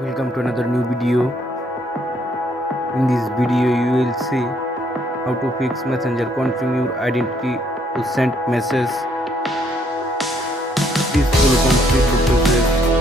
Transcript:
Welcome to another new video. In this video you will see how to fix Messenger confirm your identity to send message. This will complete the process.